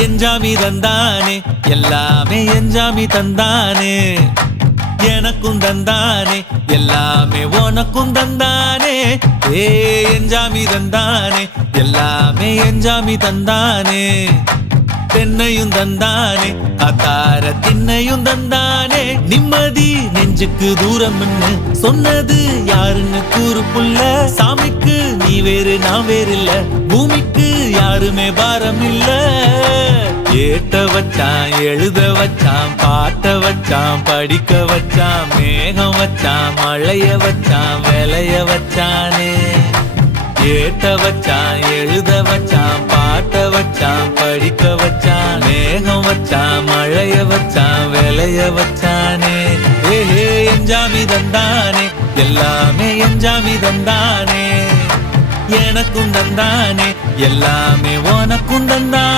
எஞ்சாமி தந்தானே எல்லாமே எஞ்சாமி தந்தானே எனக்கும் தந்தானே எல்லாமே உனக்கும் தந்தானே ஏ எஞ்சாமி தந்தானே எல்லாமே எஞ்சாமி தந்தானே தென்னையும் தந்தானே அத்தார திண்ணையும் தந்தானே நிம்மதி நெஞ்சுக்கு தூரம்னு சொன்னது யாருன்னு கூறு புள்ள சாமிக்கு நீ வேறு நான் வேறு இல்ல பூமிக்கு யாருமே பாரம் இல்ல ஏட்ட வச்சான் எழுத வச்சான் பாட்ட வச்சான் படிக்க வச்சான் மேகம் வச்சான் மழைய வச்சான் விளைய வச்சானே ஏட்ட வச்சான் எழுத வச்சான் பாட்ட வச்சான் படிக்க வச்சான் மேகம் வச்சான் மழைய வச்சான் விளைய வச்சானே ஏஹே எஞ்சாமி தந்தானே எல்லாமே எஞ்சாமி தந்தானே எனக்கும் தந்தானே எல்லாமே உனக்கும் தந்தானே